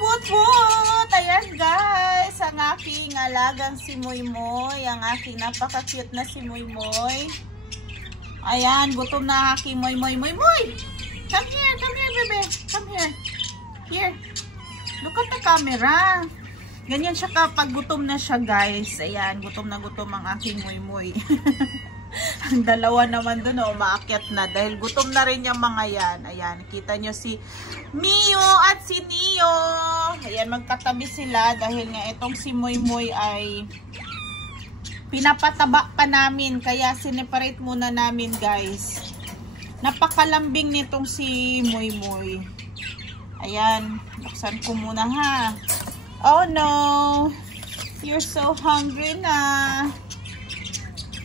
Put! Ayan guys, ang aking alagang si Moymoy, ang aking napaka-cute na si Moymoy. Ayan, gutom na aking Moymoy. Moymoy! Come here, bebe. Come here. Here. Look at the camera. Ganyan siya kapag gutom na siya guys. Ayan, gutom na gutom ang aking Moymoy. Ang dalawa naman dun, umaakyat na dahil gutom na rin yung mga yan. Ayan, kita nyo si Mio at si Neo. Ayan, magkatabi sila dahil nga itong si Moymoy ay pinapataba pa namin. Kaya sineparate muna namin guys. Napakalambing nitong si Moymoy. Ayan, buksan ko muna ha. Oh no, you're so hungry na.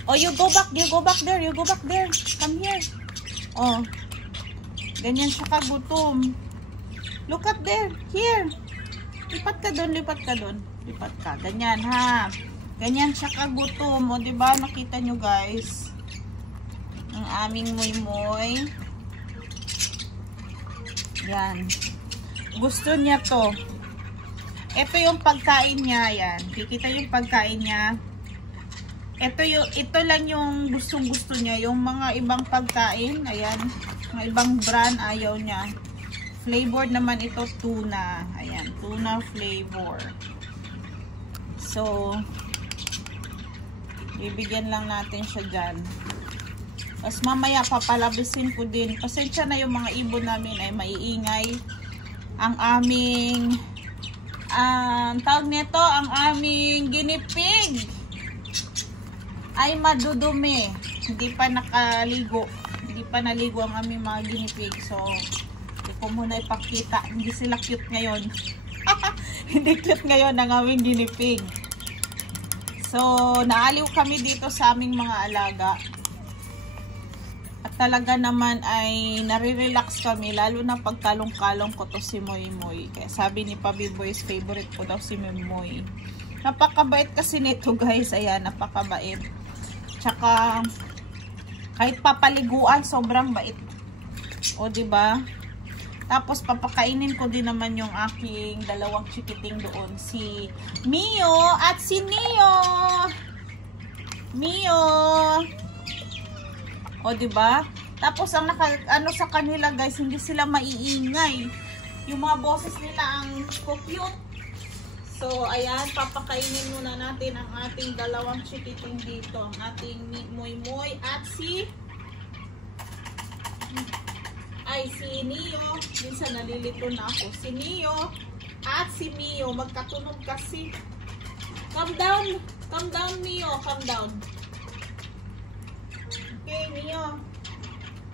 Oh, you go back there. Come here. Oh. Ganyan siya kagutom. Look at there. Here. Lipat ka doon. Lipat ka. Ganyan ha. Ganyan siya kagutom. O, diba? Nakita nyo guys. Ang aming Moymoy. Yan. Gusto niya to. Ito yung pagkain niya. Yan. Kikita yung pagkain niya. Ito lang yung gustong-gusto niya. Yung mga ibang pagkain, ayan, mga ibang brand, ayaw niya. Flavored naman ito, tuna. Ayan, tuna flavor. So, bibigyan lang natin siya dyan. Tapos mamaya papalabisin ko din. Pasensya na yung mga ibon namin ay maiingay. Ang aming, tawag nito, ang aming guinea pig ay madudumi. Hindi pa nakaligo. Hindi pa naligo ang aming mga guinea pig. So, hindi ko muna ipakita. Hindi sila cute ngayon. Hindi cute ngayon ang aming guinea pig. So, naaliw kami dito sa aming mga alaga. At talaga naman ay nare-relax kami. Lalo na pagkalong-kalong ko to si Moymoy. Kaya sabi ni Pabi Boy's favorite ko daw si Moymoy. Napakabait kasi nito guys. Ayan, napakabait. Tsaka kahit papaliguan sobrang bait. O diba? Tapos papakainin ko din naman yung aking dalawang chikiting doon, si Mio at si Neo. Mio. O diba? Tapos ang ano sa kanila guys, hindi sila maiingay. Yung mga boses nila ang cute. So, ayan, papakainin muna natin ang ating dalawang chikiting dito. Ang ating Moymoy at si Neo. Minsan nalilito na ako. Si Neo at si Mio. Magkatunog kasi. Calm down. Calm down, Mio. Calm down. Okay, Mio.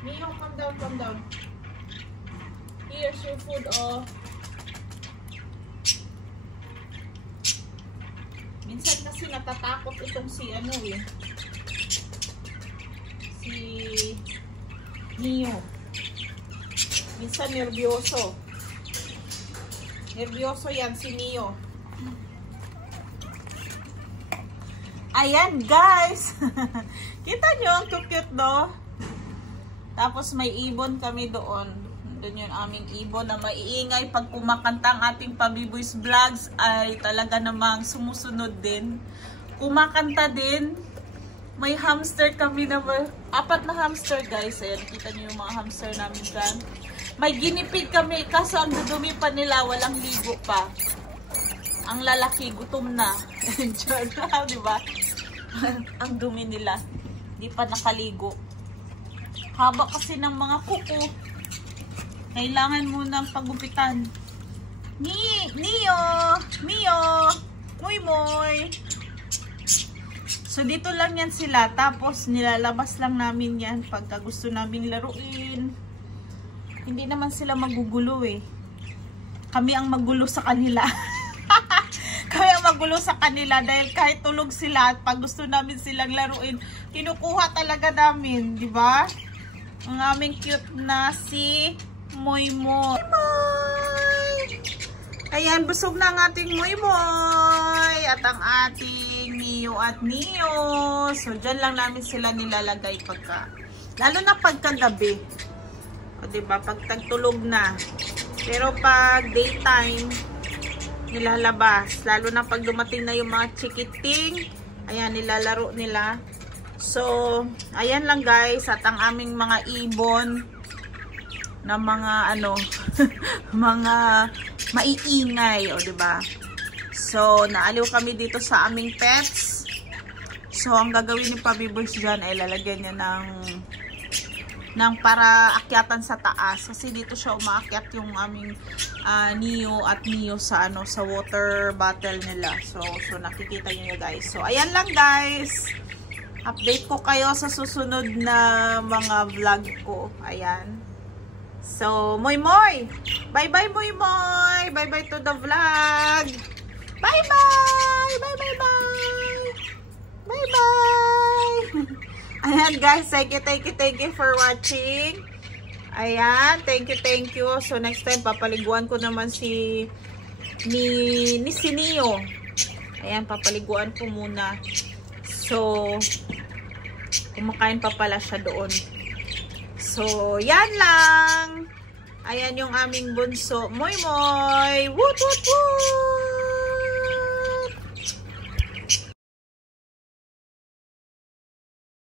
Mio, calm down, calm down. Here's your food, oh. Minsan kasi natatakot itong si si Neo. Minsan nervyoso. Nervyoso yan si Neo. Ayan guys. Kita nyo ang cute no? Tapos may ibon kami doon. Doon yung aming ibon na maiingay pag kumakanta ang ating Pabi Boy's Vlogs ay talaga namang sumusunod din. Kumakanta din. May hamster kami na 4 na hamster guys. Ayan, kita niyo yung mga hamster namin dyan. May guinea pig kami kaso ang dudumi pa nila, walang ligo pa. Ang lalaki gutom na. Diba? Ang dumi nila. Di pa nakaligo. Haba kasi ng mga kuko. Kailangan munang pagupitan. Neo! Mio! Moymoy! So, dito lang yan sila. Tapos, nilalabas lang namin yan pagka gusto namin laruin. Hindi naman sila magugulo eh. Kami ang magulo sa kanila. Kami ang magulo sa kanila dahil kahit tulog sila at pag gusto namin silang laruin, kinukuha talaga namin. Diba? Ang aming cute na si Moymoy. Ayan, busog na ang ating Moymoy at ang ating Mio at Neo. So, dyan lang namin sila nilalagay pagka, lalo na pagkagabi. O, diba? Pag tagtulog na. Pero pag daytime, nilalabas. Lalo na pag dumating na yung mga chikiting. Ayan, nilalaro nila. So, ayan lang guys. At ang aming mga ibon na mga ano, mga maiingay, o diba? So, naaliw kami dito sa aming pets. So, ang gagawin ni Papi Boys dyan ay lalagyan niya ng para akyatan sa taas. Kasi dito siya umaakyat yung aming Neo at Mio sa ano, sa water bottle nila. So nakikita niyo guys. So, ayan lang guys. Update ko kayo sa susunod na mga vlog ko. Ayan. So, Moy Moy! Bye-bye, Moy Moy! Bye-bye to the vlog! Bye-bye! Bye-bye-bye! Bye-bye! Ayan guys, thank you for watching. Ayan, thank you. So, next time, papaliguan ko naman si Neo. Ayan, papaliguan ko muna. So, kumakain pa pala siya doon. So, yan lang. Ayan yung aming bunso. Moy Moy! Woot woot woot!